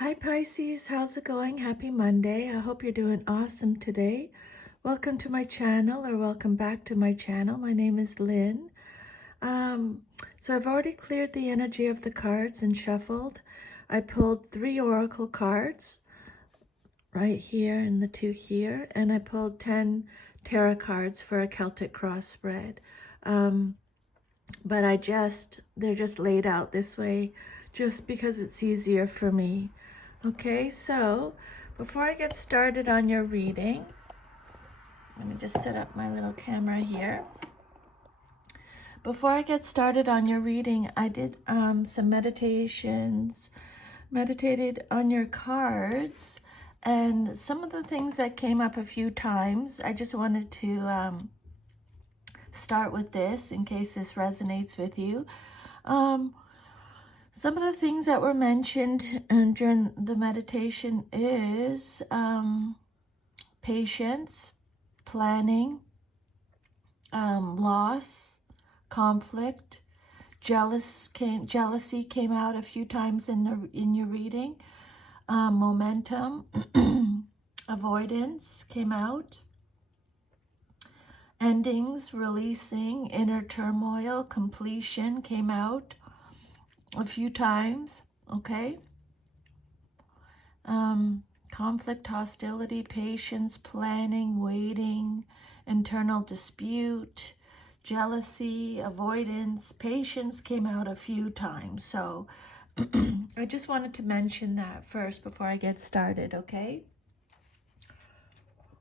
Hi Pisces, how's it going? Happy Monday. I hope you're doing awesome today. Welcome to my channel, or welcome back to my channel. My name is Lynn. So I've already cleared the energy of the cards and shuffled. I pulled 3 oracle cards right here and the 2 here, and I pulled 10 tarot cards for a Celtic cross spread. But they're just laid out this way just because it's easier for me. Okay, so before I get started on your reading, let me just set up my little camera here. Before I get started on your reading, I did some meditations, meditated on your cards, and some of the things that came up a few times, I just wanted to start with this in case this resonates with you. Some of the things that were mentioned during the meditation is patience, planning, loss, conflict, jealousy came out a few times in your reading. Momentum, avoidance came out. Endings, releasing, inner turmoil, completion came out a few times. Okay. Conflict, hostility, patience, planning, waiting, internal dispute, jealousy, avoidance, patience came out a few times. So I just wanted to mention that first before I get started, okay?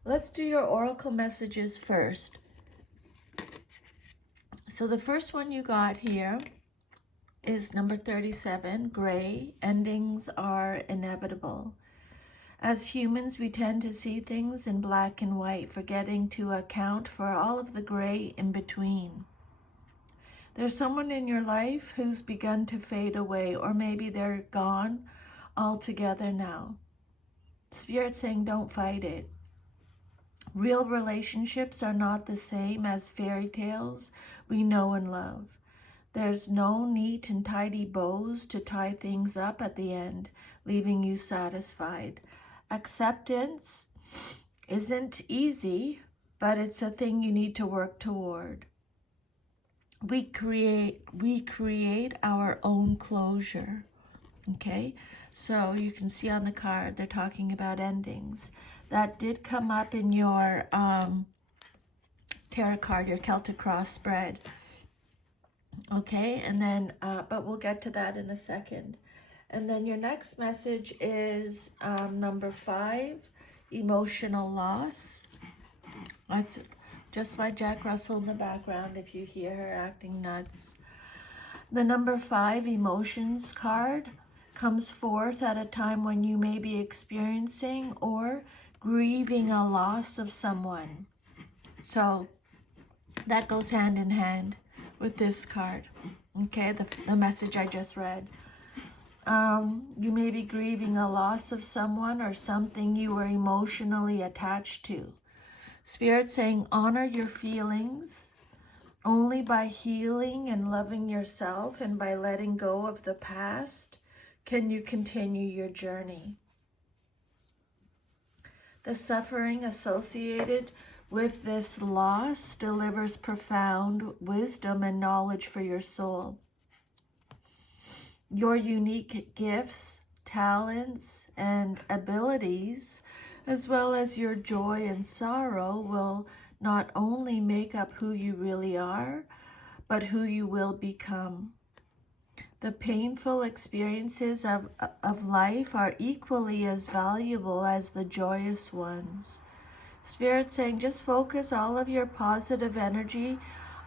Let's do your oracle messages first. So the first one you got here is number 37, gray. Endings are inevitable. As humans, we tend to see things in black and white, forgetting to account for all of the gray in between. There's someone in your life who's begun to fade away, or maybe they're gone altogether now. Spirit's saying don't fight it. Real relationships are not the same as fairy tales we know and love. There's no neat and tidy bows to tie things up at the end, leaving you satisfied. Acceptance isn't easy, but it's a thing you need to work toward. We create our own closure. Okay, so you can see on the card they're talking about endings. That did come up in your tarot card, your Celtic cross spread. Okay, and then but we'll get to that in a second. And then your next message is number 5, emotional loss. That's just my Jack Russell in the background if you hear her acting nuts. The number 5 emotions card comes forth at a time when you may be experiencing or grieving a loss of someone. So that goes hand in hand with this card. Okay, the message I just read. You may be grieving a loss of someone or something you were emotionally attached to. Spirit saying honor your feelings. Only by healing and loving yourself and by letting go of the past can you continue your journey. The suffering associated with this loss delivers profound wisdom and knowledge for your soul. Your unique gifts, talents, and abilities, as well as your joy and sorrow, will not only make up who you really are, but who you will become. The painful experiences of life are equally as valuable as the joyous ones. Spirit saying just focus all of your positive energy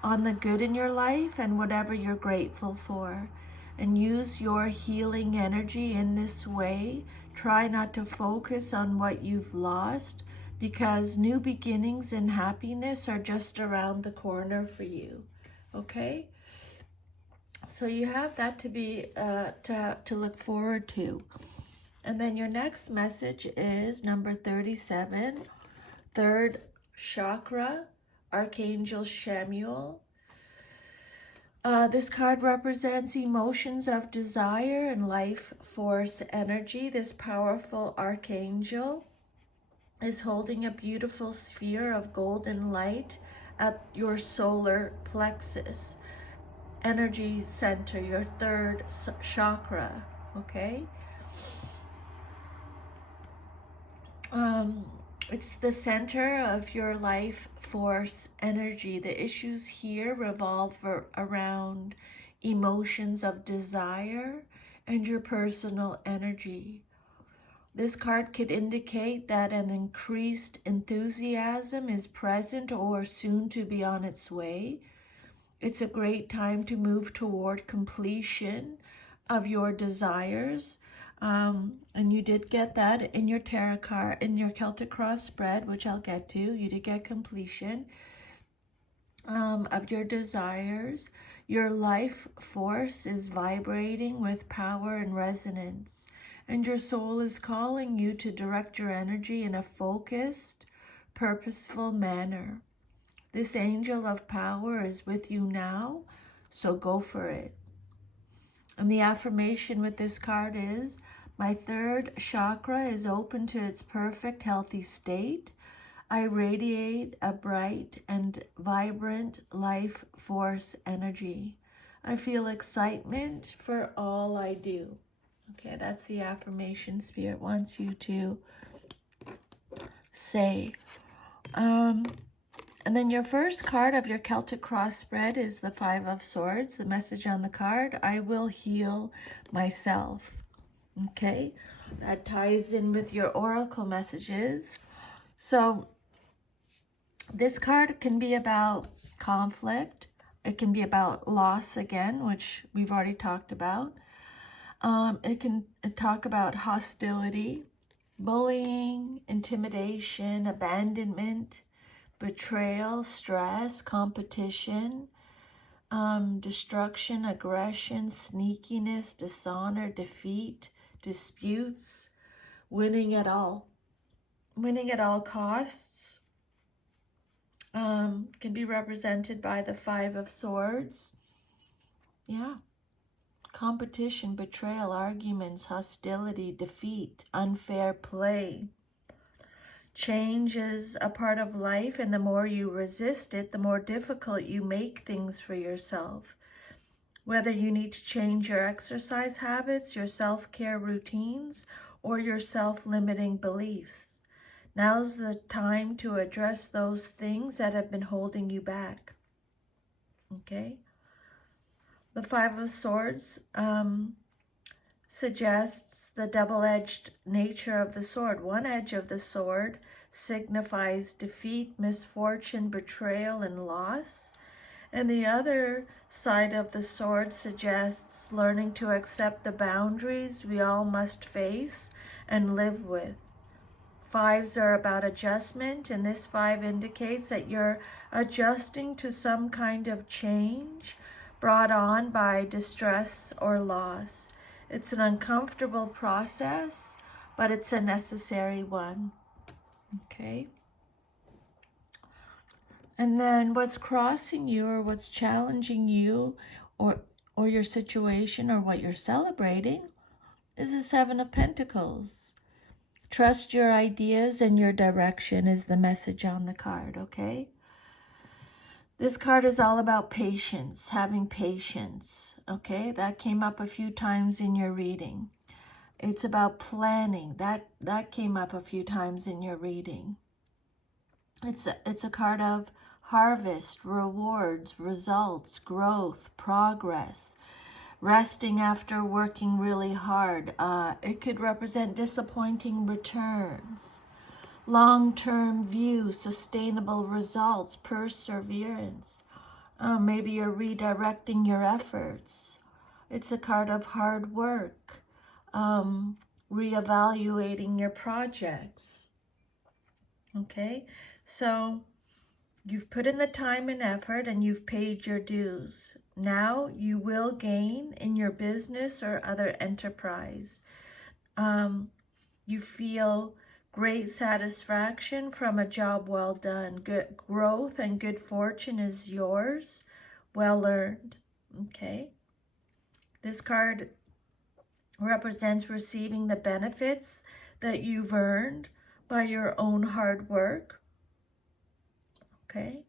on the good in your life and whatever you're grateful for. And use your healing energy in this way. Try not to focus on what you've lost, because new beginnings and happiness are just around the corner for you. Okay? So you have that to be to look forward to. And then your next message is number 37, third chakra, Archangel Samuel. This card represents emotions of desire and life force energy. This powerful archangel is holding a beautiful sphere of golden light at your solar plexus energy center, your third chakra, okay? It's the center of your life force energy. The issues here revolve around emotions of desire and your personal energy. This card could indicate that an increased enthusiasm is present or soon to be on its way. It's a great time to move toward completion of your desires. And you did get that in your tarot card, in your Celtic cross spread, which I'll get to. You did get completion of your desires. Your life force is vibrating with power and resonance, and your soul is calling you to direct your energy in a focused, purposeful manner. This angel of power is with you now, so go for it. And the affirmation with this card is, my third chakra is open to its perfect healthy state. I radiate a bright and vibrant life force energy. I feel excitement for all I do. Okay, that's the affirmation Spirit wants you to say. And then your first card of your Celtic cross spread is the Five of Swords. The message on the card, I will heal myself. Okay, that ties in with your oracle messages. So this card can be about conflict. It can be about loss again, which we've already talked about. It can talk about hostility, bullying, intimidation, abandonment, betrayal, stress, competition, destruction, aggression, sneakiness, dishonor, defeat, disputes, winning at all costs. Can be represented by the Five of Swords. Yeah. Competition, betrayal, arguments, hostility, defeat, unfair play. Change is a part of life, and the more you resist it, the more difficult you make things for yourself. Whether you need to change your exercise habits, your self-care routines, or your self-limiting beliefs. Now's the time to address those things that have been holding you back. Okay? The Five of Swords suggests the double-edged nature of the sword. One edge of the sword signifies defeat, misfortune, betrayal, and loss. And the other side of the sword suggests learning to accept the boundaries we all must face and live with. Fives are about adjustment, and this five indicates that you're adjusting to some kind of change brought on by distress or loss. It's an uncomfortable process, but it's a necessary one. Okay? And then what's crossing you or what's challenging you or your situation or what you're celebrating is the Seven of Pentacles. Trust your ideas and your direction is the message on the card, okay? This card is all about patience, having patience, okay? That came up a few times in your reading. It's about planning. That came up a few times in your reading. It's a card of harvest, rewards, results, growth, progress, resting after working really hard. It could represent disappointing returns, long-term view, sustainable results, perseverance. Maybe you're redirecting your efforts. It's a card of hard work, reevaluating your projects. Okay, so you've put in the time and effort and you've paid your dues. Now you will gain in your business or other enterprise. You feel great satisfaction from a job well done. Good growth and good fortune is yours. Well earned. Okay. This card represents receiving the benefits that you've earned by your own hard work. Okay.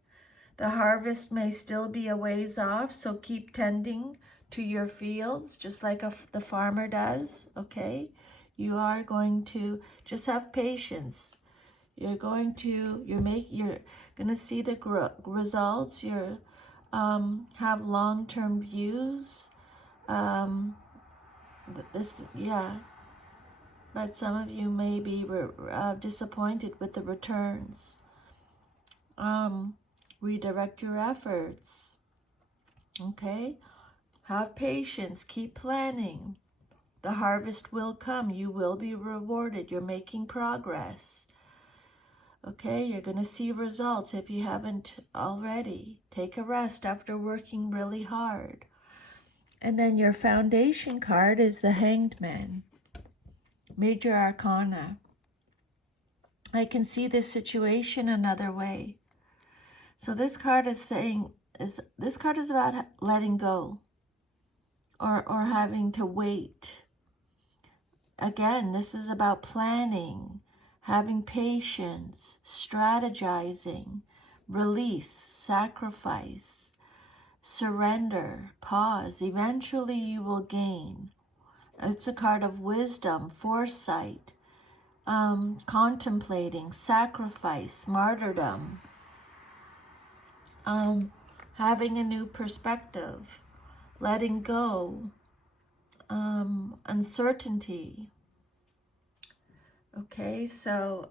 The harvest may still be a ways off, so keep tending to your fields, just like the farmer does, okay? You are going to just have patience. You're going to see the results. You're have long-term views. Yeah, but some of you may be disappointed with the returns. Redirect your efforts. Okay? Have patience. Keep planning. The harvest will come. You will be rewarded. You're making progress. Okay? You're going to see results if you haven't already. Take a rest after working really hard. And then your foundation card is the Hanged Man. Major Arcana. I can see this situation another way. So this card is saying, this card is about letting go or having to wait. Again, this is about planning, having patience, strategizing, release, sacrifice, surrender, pause. Eventually you will gain. It's a card of wisdom, foresight, contemplating, sacrifice, martyrdom. Having a new perspective, letting go, uncertainty. Okay, so,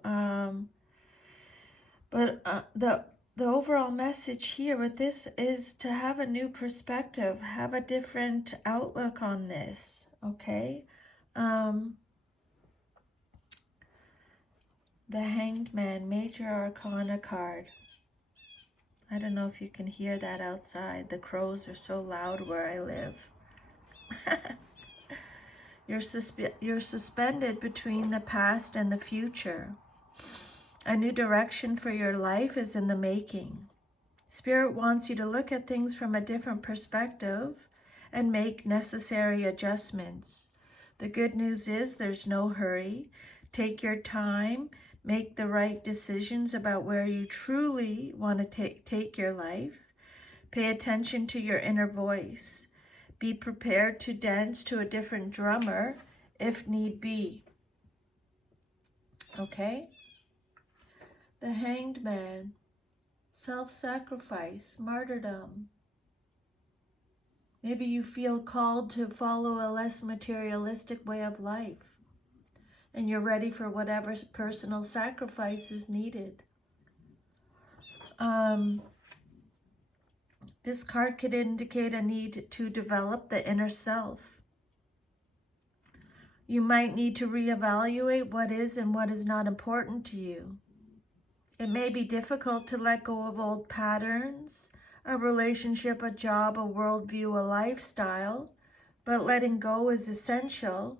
the overall message here with this is to have a new perspective, have a different outlook on this, okay? The Hanged Man, Major Arcana card. I don't know if you can hear that outside. The crows are so loud where I live. You're suspended between the past and the future. A new direction for your life is in the making. Spirit wants you to look at things from a different perspective and make necessary adjustments. The good news is there's no hurry. Take your time. Make the right decisions about where you truly want to take your life. Pay attention to your inner voice. Be prepared to dance to a different drummer if need be. Okay? The Hanged Man. Self-sacrifice, martyrdom. Maybe you feel called to follow a less materialistic way of life, and you're ready for whatever personal sacrifice is needed. This card could indicate a need to develop the inner self. You might need to reevaluate what is and what is not important to you. It may be difficult to let go of old patterns, a relationship, a job, a worldview, a lifestyle, but letting go is essential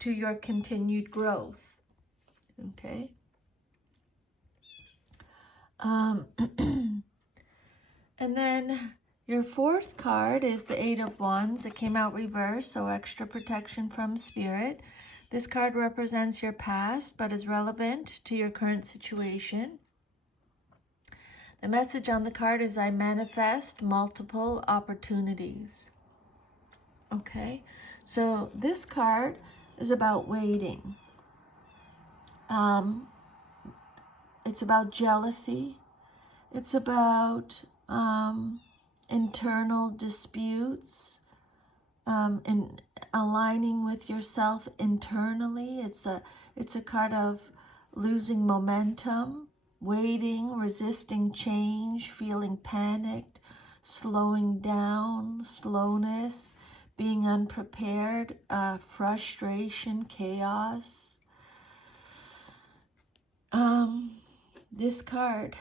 to your continued growth. Okay? And then your fourth card is the Eight of Wands. It came out reversed, so extra protection from Spirit. This card represents your past, but is relevant to your current situation. The message on the card is, I manifest multiple opportunities. Okay, so this card is about waiting. It's about jealousy. It's about internal disputes, and aligning with yourself internally. It's a card of losing momentum, waiting, resisting change, feeling panicked, slowing down, slowness, being unprepared, frustration, chaos. This card,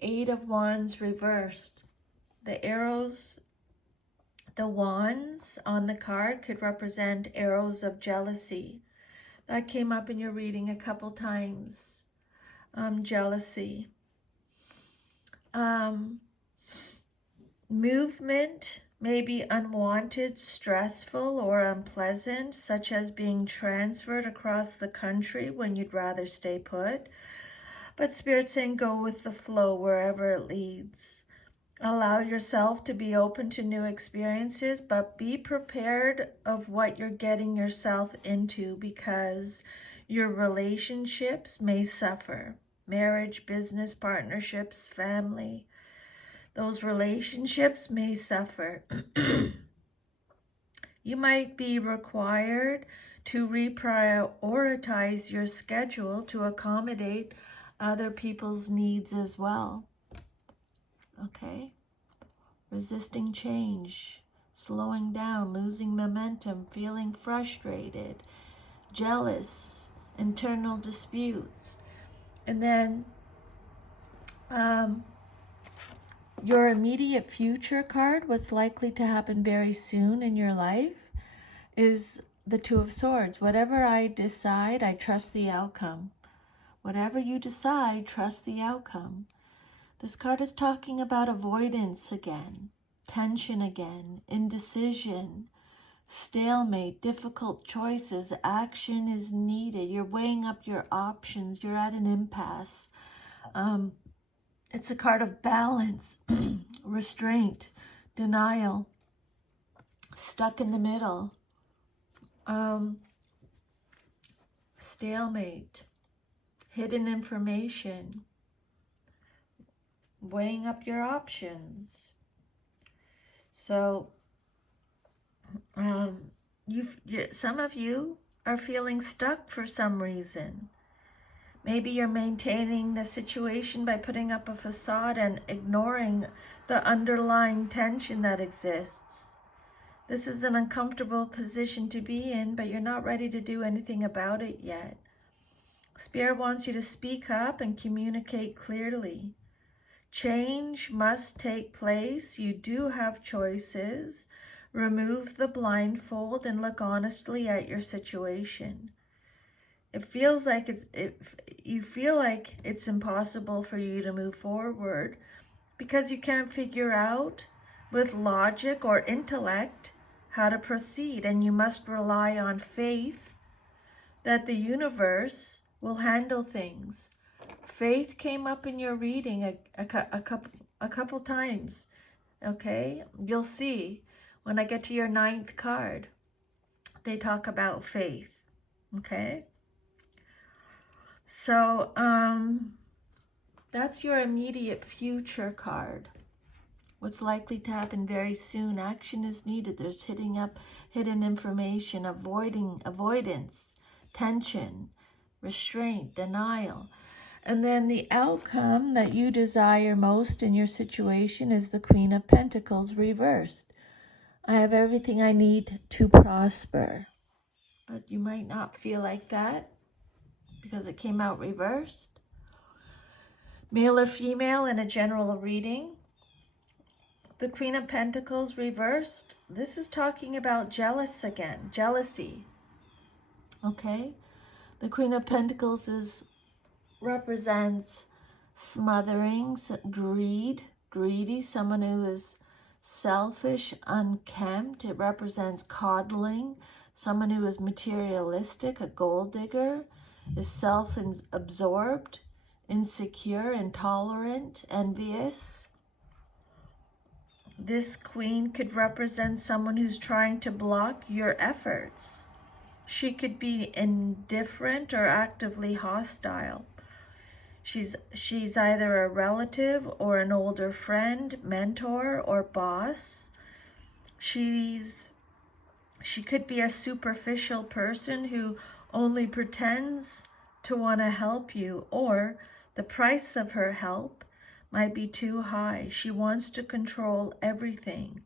Eight of Wands reversed. The arrows, the wands on the card could represent arrows of jealousy. That came up in your reading a couple times. Jealousy. Movement may be unwanted, stressful, or unpleasant, such as being transferred across the country when you'd rather stay put. But Spirit's saying go with the flow wherever it leads. Allow yourself to be open to new experiences, but be prepared of what you're getting yourself into, because your relationships may suffer. Marriage, business partnerships, family. Those relationships may suffer. You might be required to reprioritize your schedule to accommodate other people's needs as well. Okay? Resisting change, slowing down, losing momentum, feeling frustrated, jealous, internal disputes. And then your immediate future card, what's likely to happen very soon in your life, is the Two of Swords. Whatever I decide, I trust the outcome. Whatever you decide, trust the outcome. This card is talking about avoidance again, tension again, indecision, stalemate, difficult choices. Action is needed. You're weighing up your options. You're at an impasse. It's a card of balance, restraint, denial, stuck in the middle, stalemate, hidden information, weighing up your options. So some of you are feeling stuck for some reason. Maybe you're maintaining the situation by putting up a facade and ignoring the underlying tension that exists. This is an uncomfortable position to be in, but you're not ready to do anything about it yet. Spirit wants you to speak up and communicate clearly. Change must take place. You do have choices. Remove the blindfold and look honestly at your situation. It feels like you feel like it's impossible for you to move forward because you can't figure out with logic or intellect how to proceed, and you must rely on faith that the universe will handle things. Faith came up in your reading a couple times. Okay, you'll see when I get to your 9th card, they talk about faith. Okay. So that's your immediate future card. What's likely to happen very soon. Action is needed. There's hidden information, avoidance, tension, restraint, denial. And then the outcome that you desire most in your situation is the Queen of Pentacles reversed. I have everything I need to prosper. But you might not feel like that, because it came out reversed. Male or female in a general reading. The Queen of Pentacles reversed. This is talking about jealousy. Okay? The Queen of Pentacles represents smothering, greedy, someone who is selfish, unkempt. It represents coddling, someone who is materialistic, a gold digger, is self-absorbed, insecure, intolerant, envious. This queen could represent someone who's trying to block your efforts. She could be indifferent or actively hostile. She's either a relative or an older friend, mentor, or boss. She could be a superficial person who only pretends to want to help you, or the price of her help might be too high. She wants to control everything.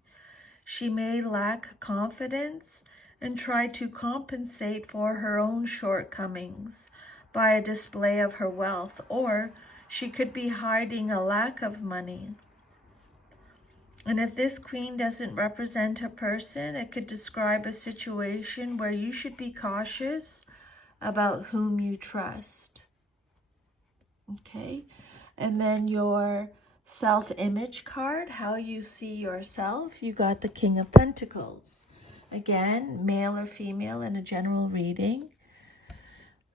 She may lack confidence and try to compensate for her own shortcomings by a display of her wealth, or she could be hiding a lack of money. And if this queen doesn't represent a person, it could describe a situation where you should be cautious about whom you trust. Okay? And then your self-image card, how you see yourself, you got the King of Pentacles. Again, male or female in a general reading.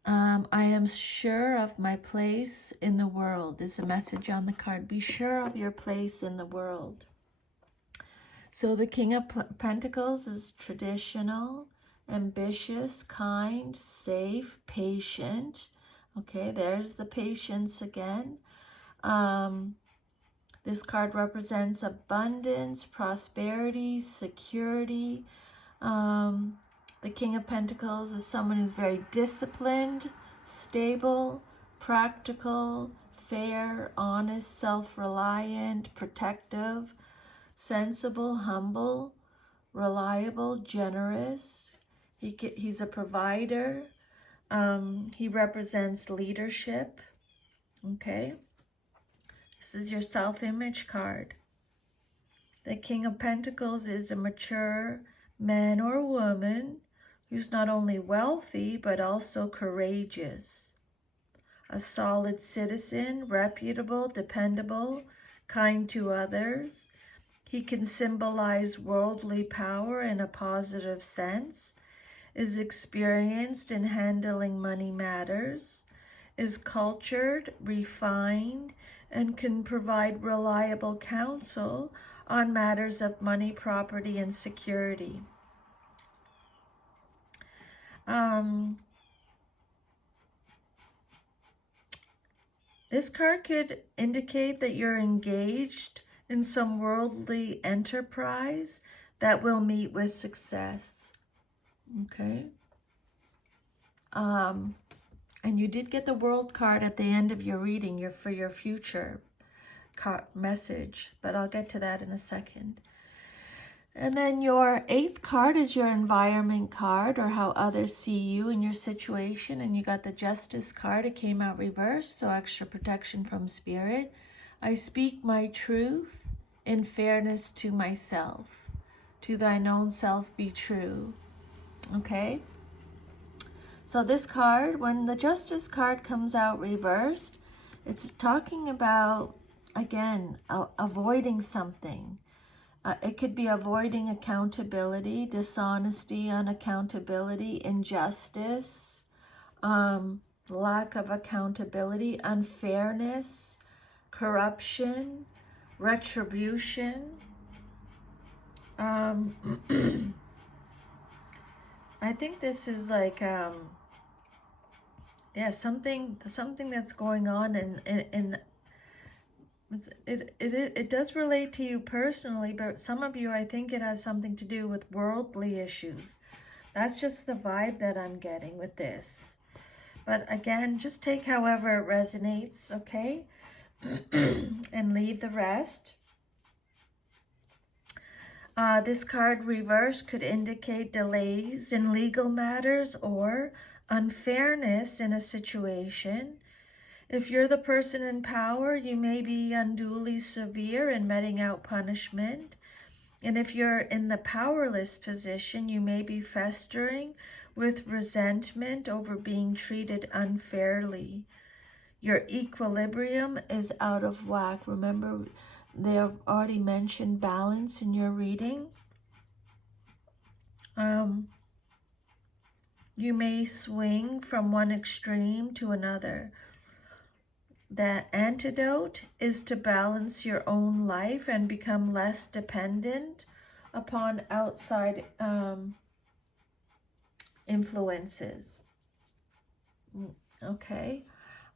I am sure of my place in the world is a message on the card. Be sure of your place in the world. So the King of Pentacles is traditional, ambitious, kind, safe, patient. Okay, there's the patience again. This card represents abundance, prosperity, security. The King of Pentacles is someone who's very disciplined, stable, practical, fair, honest, self-reliant, protective, sensible, humble, reliable, generous. He's a provider. He represents leadership. Okay. This is your self-image card. The King of Pentacles is a mature man or woman who's not only wealthy, but also courageous. A solid citizen, reputable, dependable, kind to others. He can symbolize worldly power in a positive sense, is experienced in handling money matters, is cultured, refined, and can provide reliable counsel on matters of money, property, and security. This card could indicate that you're engaged in some worldly enterprise that will meet with success. Okay. And you did get the World card at the end of your reading for your future message, but I'll get to that in a second. And then your 8th card is your environment card, or how others see you in your situation. And you got the Justice card. It came out reversed, so extra protection from Spirit. I speak my truth in fairness to myself. To thine own self be true. Okay? So this card, when the Justice card comes out reversed, it's talking about, again, avoiding something. It could be avoiding accountability, dishonesty, unaccountability, injustice, lack of accountability, unfairness, corruption, retribution. I think this is like, yeah, something that's going on in it does relate to you personally, but some of you, I think it has something to do with worldly issues. That's just the vibe that I'm getting with this. But again, just take however it resonates, okay? And leave the rest. This card reversed could indicate delays in legal matters or unfairness in a situation. If you're the person in power, you may be unduly severe in meting out punishment. And if you're in the powerless position, you may be festering with resentment over being treated unfairly. Your equilibrium is out of whack. Remember, they have already mentioned balance in your reading. You may swing from one extreme to another. The antidote is to balance your own life and become less dependent upon outside influences. Okay.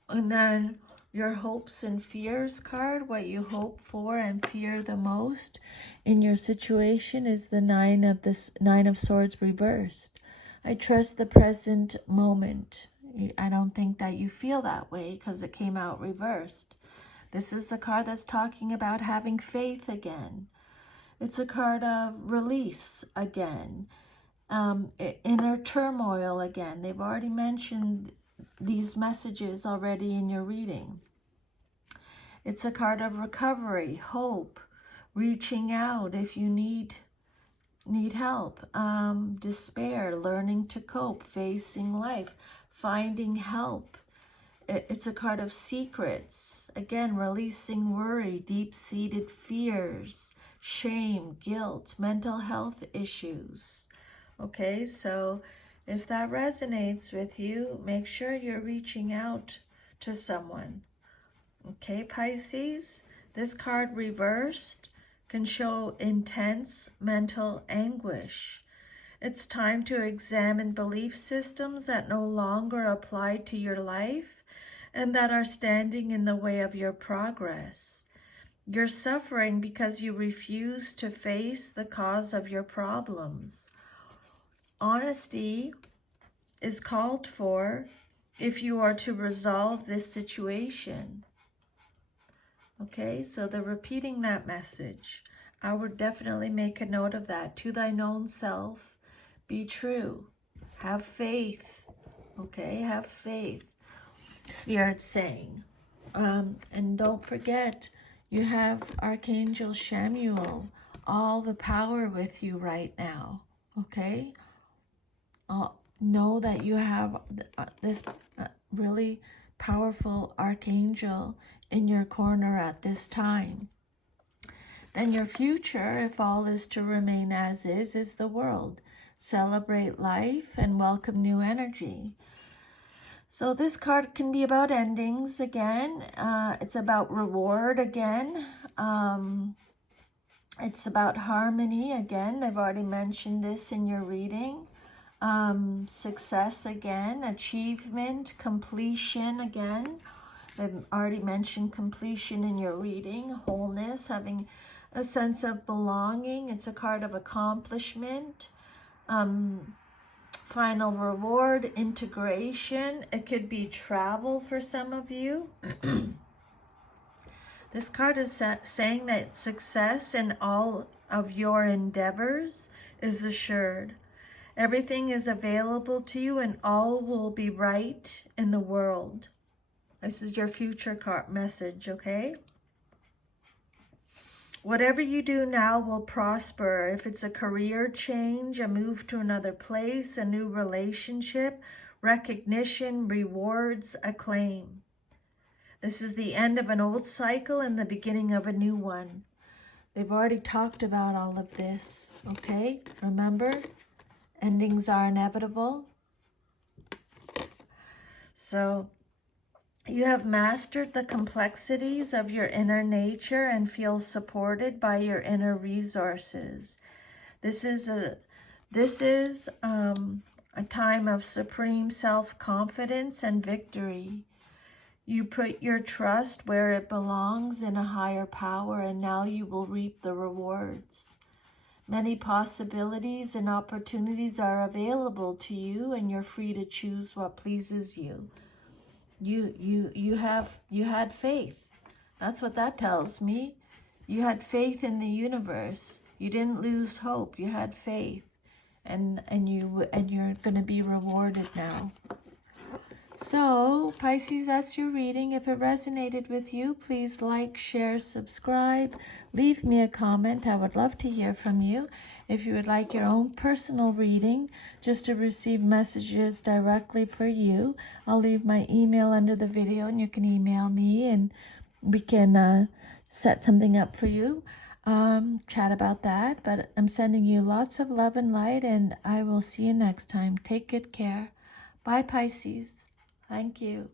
And then your hopes and fears card, what you hope for and fear the most in your situation, is the Nine of Swords reversed. I trust the present moment. I don't think that you feel that way because it came out reversed. This is the card that's talking about having faith again. It's a card of release again. Inner turmoil again. They've already mentioned these messages already in your reading. It's a card of recovery, hope, reaching out if you need help, despair, learning to cope, facing life, finding help it's a card of secrets. Again, releasing worry, deep-seated fears, shame, guilt, mental health issues. Okay, so if that resonates with you, make sure you're reaching out to someone. Okay, Pisces, this card reversed can show intense mental anguish. It's time to examine belief systems that no longer apply to your life and that are standing in the way of your progress. You're suffering because you refuse to face the cause of your problems. Honesty is called for if you are to resolve this situation. Okay, so they're repeating that message. I would definitely make a note of that. To thine own self, be true. Have faith. Okay, have faith. Spirit's saying. And don't forget, you have Archangel Chamuel, all the power with you right now. Okay? Know that you have this really powerful archangel in your corner at this time. Then your future, if all is to remain as is the world. Celebrate life and welcome new energy. So this card can be about endings again. It's about reward again. It's about harmony again. I've already mentioned this in your reading. Success again, achievement, completion again. I've already mentioned completion in your reading, wholeness, having a sense of belonging. It's a card of accomplishment, final reward, integration. It could be travel for some of you. This card is saying that success in all of your endeavors is assured. Everything is available to you and all will be right in the world. This is your future card message, okay? Whatever you do now will prosper. If it's a career change, a move to another place, a new relationship, recognition, rewards, acclaim. This is the end of an old cycle and the beginning of a new one. They've already talked about all of this, okay? Remember? Endings are inevitable. So you have mastered the complexities of your inner nature and feel supported by your inner resources. This is a time of supreme self-confidence and victory. You put your trust where it belongs in a higher power, and now you will reap the rewards. Many possibilities and opportunities are available to you, and you're free to choose what pleases you. You had faith. That's what that tells me. You had faith in the universe. You didn't lose hope. You had faith, and you're going to be rewarded now. So, Pisces, that's your reading. If it resonated with you, please like, share, subscribe. Leave me a comment. I would love to hear from you. If you would like your own personal reading, just to receive messages directly for you, I'll leave my email under the video, and you can email me, and we can set something up for you. Chat about that. But I'm sending you lots of love and light, and I will see you next time. Take good care. Bye, Pisces. Thank you.